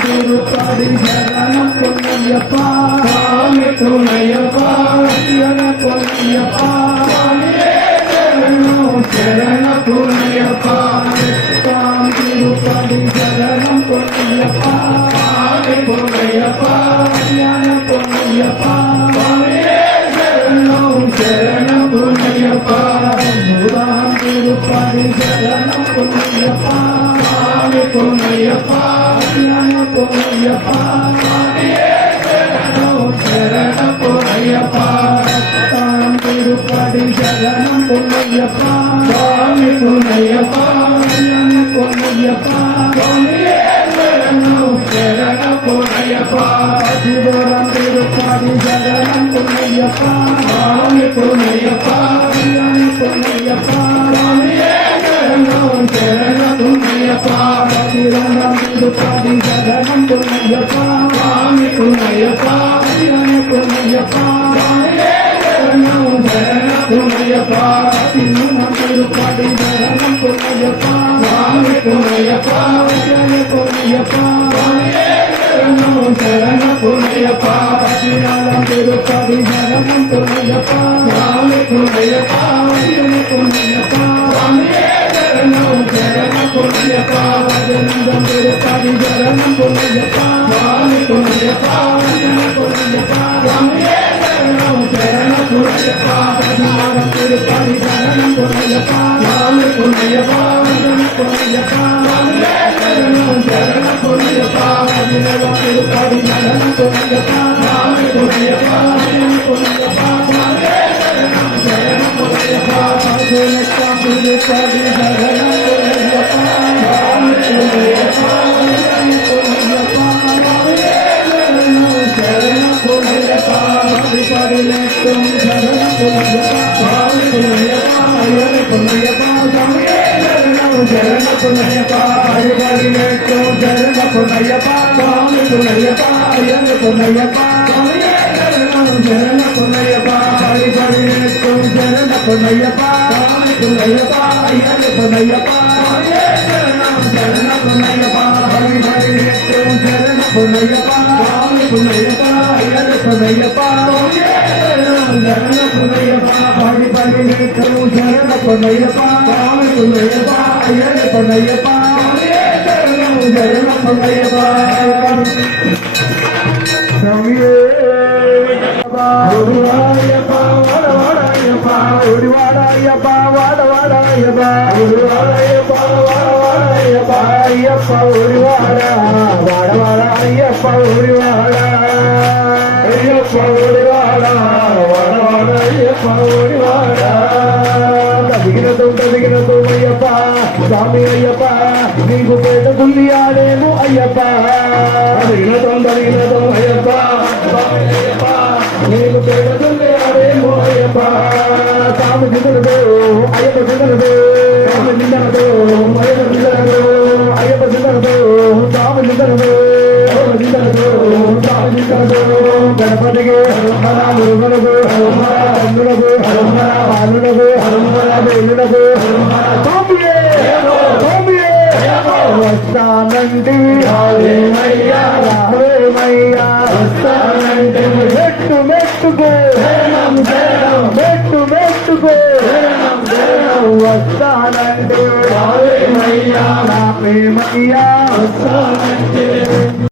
திருப்படி சரணம் பொன்னையப்பா சாமி துணையப்பா சரண பொன்னையப்பா சரண பொன்னையப்பா சாமி திருப்படி சரணம் பொன்னையப்பா சாமி பொன்னையப்பா சரண பொன்னையப்பா சரண பொன்னையப்பா திருப்படி சரணம் பொன்னையப்பா சாமி பொன்னையப்பா பொன்னையப்பா சரண பொன்னையப்பா தாம் திருப்படி சரணம் பொன்னையப்பா சாமி பொன்னையப்பா பொன்னையப்பா சரண பொன்னையப்பா சிவராம் திருப்படி சரணம் பொன்னையப்பா சாமி பொன்னையப்பா பொன்னையப்பா சரண பொன்னையப்பா சிவராம் திருப்படி சரணம் பொன்னையப்பா சாமி பொன்னையப்பா பொன்னையப்பா சரண பொன்னையப்பா சிவராம் திருப்படி சரணம் பொன்னையப்பா சாமி பொன்னையப்பா பொன்னையப்பா சரண பொன்னையப்பா சிவராம் திருப்படி சரணம் பொன்னையப்பா சாமி பொன்னையப்பா பொன்னையப்பா சரண பொன்னையப்பா ஜனந்தம் திருப்பதி சரணம் பொன்னையப்பா சாமி பொன்னையப்பா பொன்னையப்பா சரண பொன்னையப்பா பதினாரம் திருப்பதி சரணம் பொன்னையப்பா சாமி பொன்னையப்பா பொன்னையப்பா சரண பொன்னையப்பா பதினாரம் திருப்பதி சரணம் பொன்னையப்பா சாமி பொன்னையப்பா பொன்னையப்பா சரண பொன்னையப்பா பதினெட்டாம் திருப்பதி சரணம் స్వామి అయ్యప్ప నీకు పేట దుల్లియాడేమో అయ్యప్ప అయ్యప్ప నీకు పేట దుల్లియాడేమో అయ్యప్ప తాము జిందలతో అయ్యప్ప జిందలతో తాము జిందలతో అయ్యప్ప జిందలతో అయ్యప్ప జిందలతో తాము జిందలతో జిందలతో తాము జిందలతో గణపతికి మురుగలకు అన్నులకు బాలులకు వేలులకు వస్తానండి రావేమయ్యా వస్తానండి మెట్టు మెట్టుకు మెట్టు మెట్టుకు వస్తానండి రావేమయ్యా నా ప్రేమయ్యా వస్తానండి